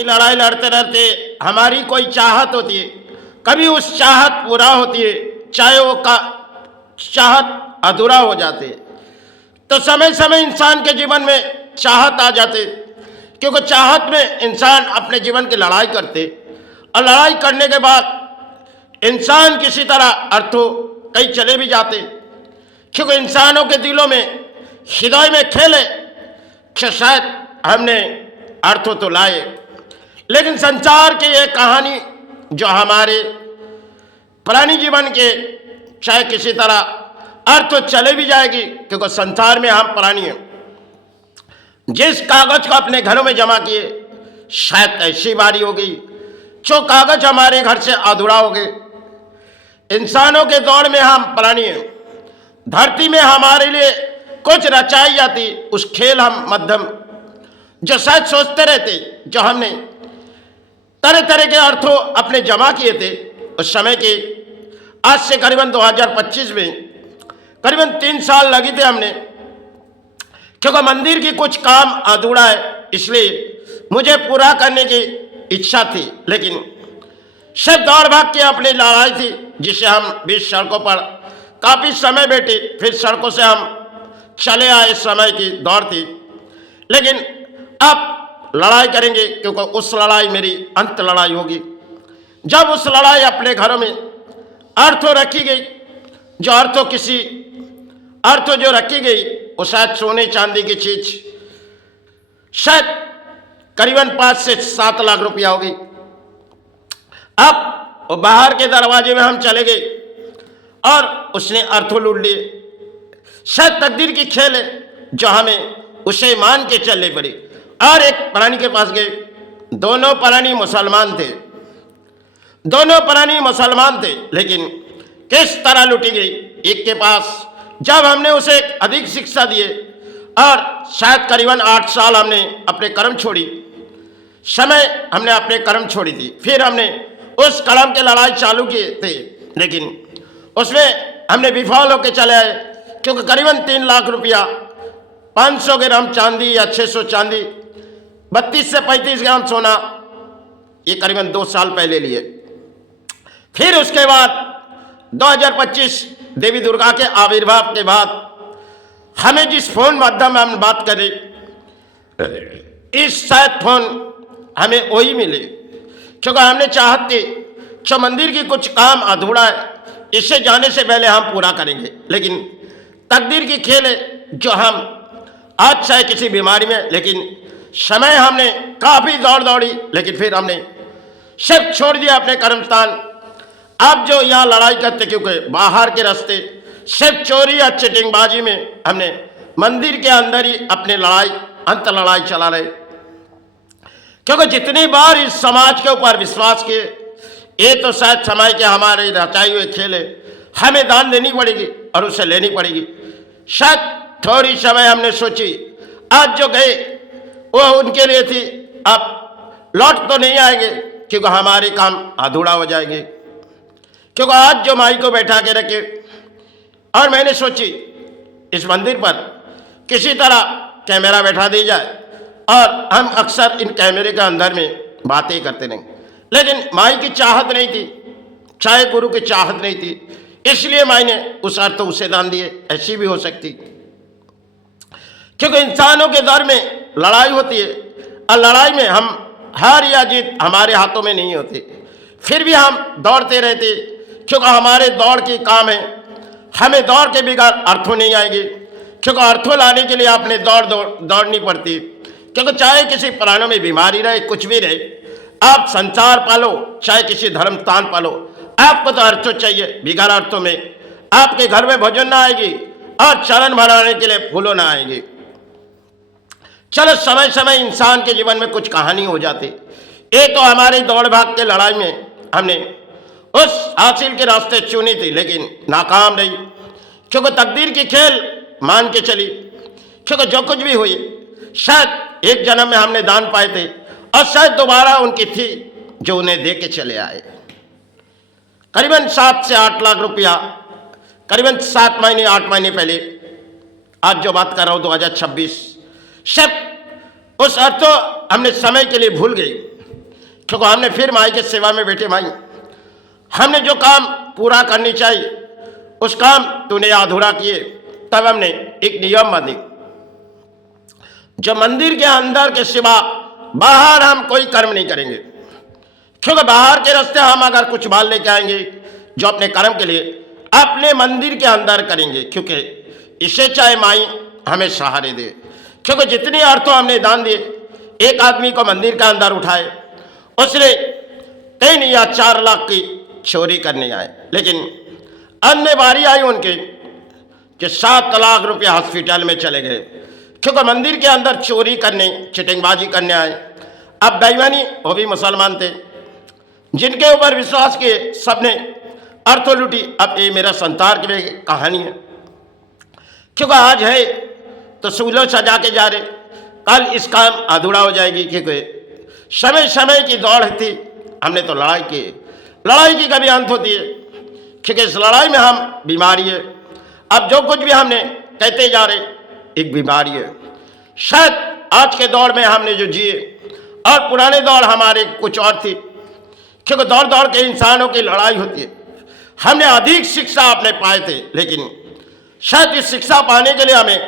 की लड़ाई लड़ते लड़ते हमारी कोई चाहत होती है, कभी उस चाहत पूरा होती है, चाहे वो का चाहत अधूरा हो जाते। तो समय समय इंसान के जीवन में चाहत आ जाते, क्योंकि चाहत में इंसान अपने जीवन की लड़ाई करते, और लड़ाई करने के बाद इंसान किसी तरह अर्थों कहीं चले भी जाते, क्योंकि इंसानों के दिलों में हृदय में खेले कि शायद हमने अर्थों तो लाए, लेकिन संसार की ये कहानी जो हमारे पुरानी जीवन के चाहे किसी तरह अर्थ तो चले भी जाएगी, क्योंकि संसार में हम प्राणी हैं। जिस कागज को अपने घरों में जमा किए शायद ऐसी बारी हो गई जो कागज हमारे घर से अधूरा हो गए। इंसानों के दौड़ में हम प्राणी हैं, धरती में हमारे लिए कुछ रचाई जाती उस खेल हम मध्यम जो शायद सोचते रहते, जो हमने तरह तरह के अर्थों अपने जमा किए थे उस समय के, आज से करीबन 2025 में करीबन 3 साल लगी थे हमने, क्योंकि मंदिर की कुछ काम अधूरा है, इसलिए मुझे पूरा करने की इच्छा थी। लेकिन सब दौड़ भाग के अपनी लड़ाई थी, जिसे हम बीच सड़कों पर काफ़ी समय बैठे, फिर सड़कों से हम चले आए, समय की दौड़ थी। लेकिन अब लड़ाई करेंगे, क्योंकि उस लड़ाई मेरी अंत लड़ाई होगी। जब उस लड़ाई अपने घरों में अर्थों रखी गई, जो अर्थों किसी अर्थों जो रखी गई वो शायद सोने चांदी की चीज, शायद करीबन 5 से 7 लाख रुपया होगी। अब वो बाहर के दरवाजे में हम चले गए और उसने अर्थों लूट लिए। शायद तकदीर की खेल है जो हमें उसे मान के चलने पड़ी। और एक प्राणी के पास गए, दोनों प्राणी मुसलमान थे, दोनों प्राणी मुसलमान थे, लेकिन किस तरह लूटी गई। एक के पास जब हमने उसे अधिक शिक्षा दिए और शायद करीबन 8 साल हमने अपने कर्म छोड़ी, समय हमने अपने कर्म छोड़ी थी, फिर हमने उस कर्म की लड़ाई चालू किए थे, लेकिन उसमें हमने विफल होकर चले आए, क्योंकि करीबन 3 लाख रुपया, 500 ग्राम चांदी या 600 चांदी, 32 से 35 ग्राम सोना, ये करीबन 2 साल पहले लिए। फिर उसके बाद 2025 देवी दुर्गा के आविर्भाव के बाद हमें जिस फोन माध्यम में हम बात करें, इस शायद फोन हमें वही मिले, क्योंकि हमने चाहत थी जो मंदिर की कुछ काम अधूरा है, इसे जाने से पहले हम पूरा करेंगे। लेकिन तकदीर की खेल है जो हम आज चाहे किसी बीमारी में, लेकिन समय हमने काफ़ी दौड़ दौड़ी, लेकिन फिर हमने सब छोड़ दिया अपने कर्म स्थान। अब जो यहाँ लड़ाई करते, क्योंकि बाहर के रास्ते सिर्फ चोरी या चिटिंगबाजी में हमने मंदिर के अंदर ही अपनी लड़ाई अंत लड़ाई चला रहे, क्योंकि जितनी बार इस समाज के ऊपर विश्वास किए, ये तो शायद समय के हमारे रचाए हुए खेल है, हमें दान देनी पड़ेगी और उसे लेनी पड़ेगी। शायद थोड़ी समय हमने सोची, आज जो गए वो उनके लिए थी, अब लौट तो नहीं आएंगे, क्योंकि हमारे काम अधूरा हो जाएंगे। क्योंकि आज जो माई को बैठा के रखे, और मैंने सोची इस मंदिर पर किसी तरह कैमरा बैठा दी जाए और हम अक्सर इन कैमरे के अंदर में बातें करते रहें, लेकिन माई की चाहत नहीं थी, चाहे गुरु की चाहत नहीं थी, इसलिए माई ने उस अर्थ उसे दान दिए। ऐसी भी हो सकती, क्योंकि इंसानों के दर में लड़ाई होती है, और लड़ाई में हम हार या जीत हमारे हाथों में नहीं होती, फिर भी हम दौड़ते रहते, क्योंकि हमारे दौड़ की काम है। हमें दौड़ के बिगड़ अर्थों नहीं आएगी, क्योंकि अर्थों लाने के लिए आपने दौड़नी पड़ती, क्योंकि चाहे किसी प्राणों में बीमारी रहे, कुछ भी रहे, आप संसार पालो चाहे किसी धर्म स्थान पालो, आपको तो अर्थों चाहिए। बिगड़ अर्थों में आपके घर में भोजन ना आएगी और चरण भराने के लिए फूलों ना आएंगे। चलो समय समय इंसान के जीवन में कुछ कहानी हो जाती। ये तो हमारी दौड़ भाग के लड़ाई में हमने उस हासिल के रास्ते चुनी थी, लेकिन नाकाम रही, क्योंकि तकदीर की खेल मान के चली, क्योंकि जो कुछ भी हुई शायद एक जन्म में हमने दान पाए थे, और शायद दोबारा उनकी थी जो उन्हें दे के चले आए। करीबन 7 से 8 लाख रुपया, करीबन 7 महीने 8 महीने पहले, आज जो बात कर रहा हूँ 2026, सब उस अर्थों हमने समय के लिए भूल गई। क्योंकि हमने फिर माई के सेवा में बैठे माई, हमने जो काम पूरा करनी चाहिए उस काम तूने अधूरा किए। तब हमने एक नियम बांधी, जो मंदिर के अंदर के सिवा बाहर हम कोई कर्म नहीं करेंगे, क्योंकि बाहर के रास्ते हम अगर कुछ माल लेके आएंगे जो अपने कर्म के लिए अपने मंदिर के अंदर करेंगे, क्योंकि इसे चाहे माई हमें सहारे दे। क्योंकि जितने अर्थों हमने दान दिए, एक आदमी को मंदिर के अंदर उठाए, उसने 3 या 4 लाख की चोरी करने आए, लेकिन अंत में बारी आई उनकी कि 7 लाख रुपए हॉस्पिटल में चले गए, क्योंकि मंदिर के अंदर चोरी करने, चिटिंगबाजी करने आए। अब बेईमानी, वो भी मुसलमान थे, जिनके ऊपर विश्वास किए सबने अर्थों लूटी। अब ये मेरा संसार की कहानी है, क्योंकि आज है तो सूलों सजा के जा रहे, कल इस काम अधूरा हो जाएगी, क्योंकि समय समय की दौड़ थी। हमने तो लड़ाई की, लड़ाई की कभी अंत होती है, क्योंकि इस लड़ाई में हम बीमारी है। अब जो कुछ भी हमने कहते जा रहे एक बीमारी है। शायद आज के दौर में हमने जो जिए और पुराने दौर हमारे कुछ और थी, क्योंकि दौड़ दौड़ के इंसानों की लड़ाई होती है। हमने अधिक शिक्षा अपने पाए थे, लेकिन शायद इस शिक्षा पाने के लिए हमें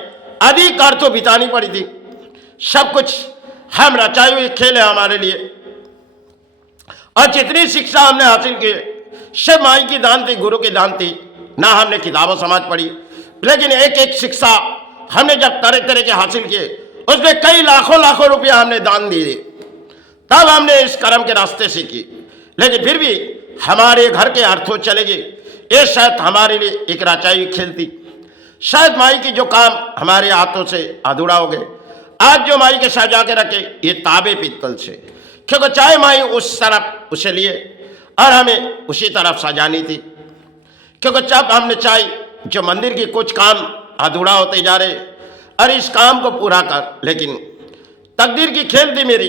अधिक अर्थों बितानी पड़ी थी। सब कुछ हम रचाई हुई खेल है हमारे लिए, और जितनी शिक्षा हमने हासिल की सब माई की दान थी, गुरु की दान थी। ना हमने किताबों समाज पढ़ी, लेकिन एक एक शिक्षा हमने जब तरह तरह के हासिल किए, उसमें कई लाखों लाखों रुपया हमने दान दिए, तब हमने इस कर्म के रास्ते से की। लेकिन फिर भी हमारे घर के अर्थों चले गए। ये शायद हमारे लिए एक रचाई खेल थी। शायद माई की जो काम हमारे हाथों से अधूरा हो गए। आज जो माई के सजा के रखे ये ताबे पीतल से, क्योंकि चाहे माई उस तरफ उसे लिए और हमें उसी तरफ सजानी थी। क्योंकि जब हमने चाहे जो मंदिर के कुछ काम अधूरा होते जा रहे और इस काम को पूरा कर, लेकिन तकदीर की खेल थी मेरी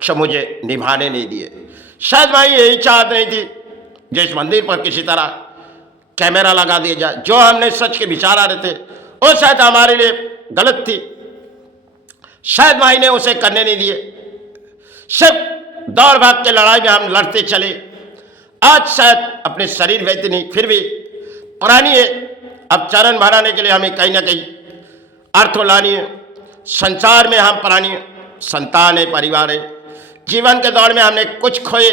जो मुझे निभाने नहीं दिए। शायद माई यही चाहत नहीं थी जो इस मंदिर पर किसी तरह कैमरा लगा दिया जाए। जो हमने सच के विचार आ रहे थे वो शायद हमारे लिए गलत थी, शायद माई ने उसे करने नहीं दिए। सिर्फ दौड़ भाग के लड़ाई में हम लड़ते चले। आज शायद अपने शरीर वैसे नहीं, फिर भी पुरानी है। अब चरण भराने के लिए हमें कहीं ना कहीं अर्थ लानी है। संसार में हम पुरानी संतान है, परिवार है। जीवन के दौर में हमने कुछ खोए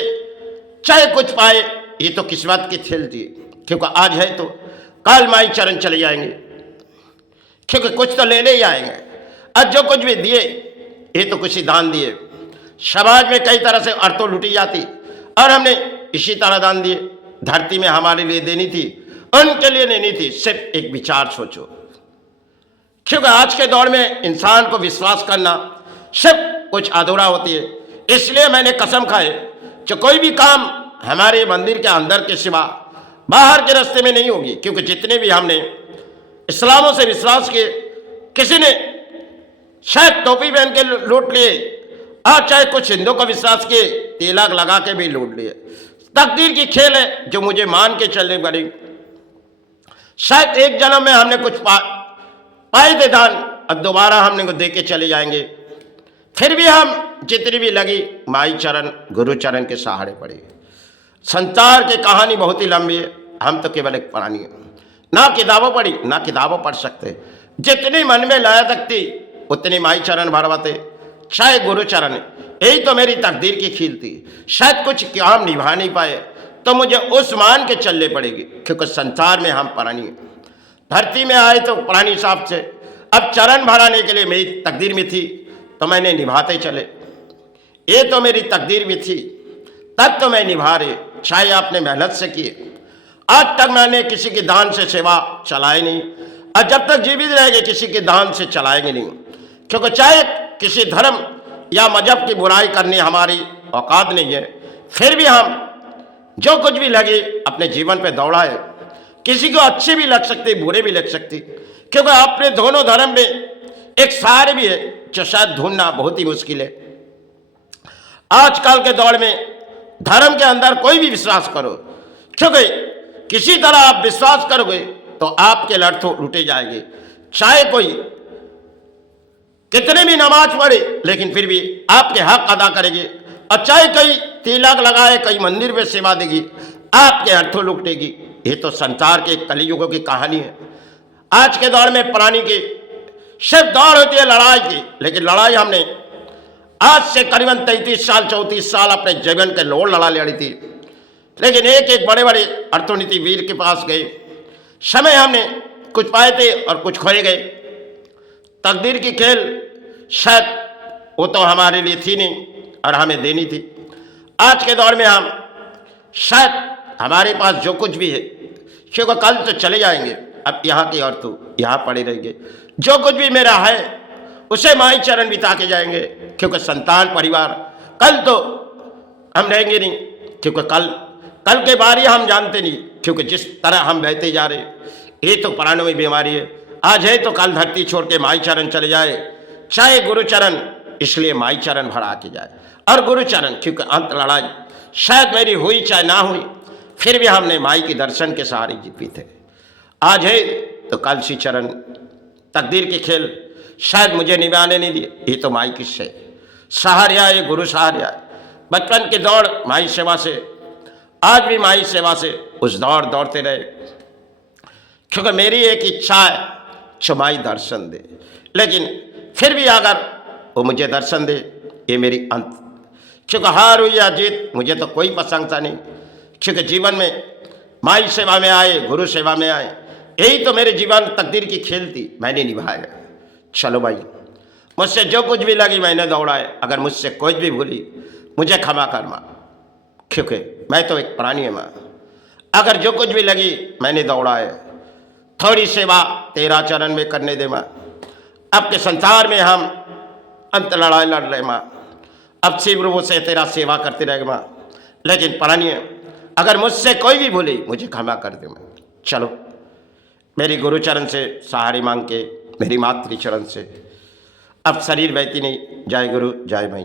चाहे कुछ पाए, ये तो किस्मत की खेल थी। क्योंकि आज है तो कल माई चरण चले जाएंगे, क्योंकि कुछ तो लेने ही आएंगे। आज जो कुछ भी दिए ये तो कुछ ही दान दिए। समाज में कई तरह से अर्थों लुटी जाती और हमने इसी तरह दान दिए। धरती में हमारे लिए देनी थी, उनके लिए लेनी थी। सिर्फ एक विचार सोचो, क्योंकि आज के दौर में इंसान को विश्वास करना सिर्फ कुछ अधूरा होती है। इसलिए मैंने कसम खाए जो कोई भी काम हमारे मंदिर के अंदर के सिवा बाहर के रास्ते में नहीं होगी। क्योंकि जितने भी हमने इस्लामों से विश्वास किए, किसी ने शायद टोपी पहन के लूट लिए और चाहे कुछ हिंदुओं का विश्वास किए तिलक लगा के भी लूट लिए। तकदीर की खेल है जो मुझे मान के चलने पड़ी। शायद एक जन्म में हमने कुछ पाए थे दान और दोबारा हमने को दे के चले जाएंगे। फिर भी हम जितनी भी लगी माई चरण गुरु चरण के सहारे पड़े। संसार की कहानी बहुत ही लंबी है, हम तो केवल एक पढ़ानी है। ना किताबों पढ़ी ना किताबों पढ़ सकते। जितनी मन में लाया सकती उतनी माई चरण भरवाते, चाहे गुरु चरण। यही तो मेरी तकदीर की खेल थी। शायद कुछ काम निभा नहीं पाए तो मुझे उस मान के चलने पड़ेगी, क्योंकि संसार में हम पुरानी धरती में आए तो पुरानी हिसाब से। अब चरण भराने के लिए मेरी तकदीर में थी तो मैंने निभाते चले। ये तो मेरी तकदीर में थी, तब तो मैं निभा रहे, चाहे आपने मेहनत से किए। आज तक मैंने किसी के दान से सेवा चलाई नहीं, और जब तक जीवित रहेंगे किसी के दान से चलाएंगे नहीं। क्योंकि चाहे किसी धर्म या मजहब की बुराई करनी हमारी औकात नहीं है, फिर भी हम जो कुछ भी लगे अपने जीवन पे दौड़ाए। किसी को अच्छे भी लग सकते बुरे भी लग सकते, क्योंकि अपने दोनों धर्म में एक सार भी है जो शायद ढूंढना बहुत ही मुश्किल है। आजकल के दौर में धर्म के अंदर कोई भी विश्वास करो, क्योंकि किसी तरह आप विश्वास करोगे तो आपके लड़थों लूटे जाएंगे। चाहे कोई कितने भी नमाज पढ़े लेकिन फिर भी आपके हक अदा करेंगे, और चाहे कहीं तिलक लगाए, कहीं मंदिर में सेवा देगी, आपके अर्थों लुटेगी। ये तो संसार के कलयुगों की कहानी है। आज के दौर में प्राणी की सिर्फ दौड़ होती है लड़ाई की, लेकिन लड़ाई हमने आज से करीबन 33 साल 34 साल अपने जीवन के लोड़ लड़ा लड़ी थी। लेकिन एक एक बड़े बड़े अर्थोनीति वीर के पास गए, समय हमने कुछ पाए थे और कुछ खोए गए। तकदीर की खेल शायद वो तो हमारे लिए थी नहीं और हमें देनी थी। आज के दौर में हम शायद हमारे पास जो कुछ भी है, क्योंकि कल तो चले जाएंगे, अब यहाँ की और तो यहाँ पड़े रहेंगे। जो कुछ भी मेरा है उसे माई चरण बिता के जाएंगे, क्योंकि संतान परिवार कल तो हम रहेंगे नहीं, क्योंकि कल के बारे हम जानते नहीं। क्योंकि जिस तरह हम बहते जा रहे, ये तो प्राणों में बीमारी है। आज है तो कल धरती छोड़ के माई चरण चले जाए, चाहे गुरु चरण, इसलिए माई चरण भरा के जाए। और गुरु चरण, क्योंकि अंत लड़ाई शायद मेरी हुई चाहे ना हुई, फिर भी हमने माई के दर्शन के सहारे जीती थे। आज है तो कल सी चरण। तकदीर के खेल शायद मुझे निभाने नहीं दिए, ये तो माई किससे सहारे आए, गुरु सहारे आए। बचपन की दौड़ माई सेवा से, आज भी माई सेवा से उस दौड़ते रहे, क्योंकि मेरी एक इच्छा है जो माई दर्शन दे। लेकिन फिर भी अगर वो मुझे दर्शन दे, ये मेरी अंत, क्योंकि हार हुई या जीत मुझे तो कोई प्रशंसा नहीं, क्योंकि जीवन में माई सेवा में आए, गुरु सेवा में आए, यही तो मेरे जीवन तकदीर की खेल थी, मैंने निभाया। चलो भाई, मुझसे जो कुछ भी लगी मैंने दौड़ाए। अगर मुझसे कोई भी भूली मुझे क्षमा कर माँ, क्योंकि मैं तो एक प्राणी है माँ। अगर जो कुछ भी लगी मैंने दौड़ाए, थोड़ी सेवा तेरा चरण में करने दे माँ। अब के संसार में हम अंत लड़ाई लड़ रहे माँ, अब शिव रूप से तेरा सेवा करते रहे माँ। लेकिन प्राणी अगर मुझसे कोई भी भूली मुझे क्षमा कर दे माँ। चलो मेरी गुरु चरण से सहारे मांग के, मेरी मातृ चरण से अब शरीर बहती नहीं। जय गुरु जय माई।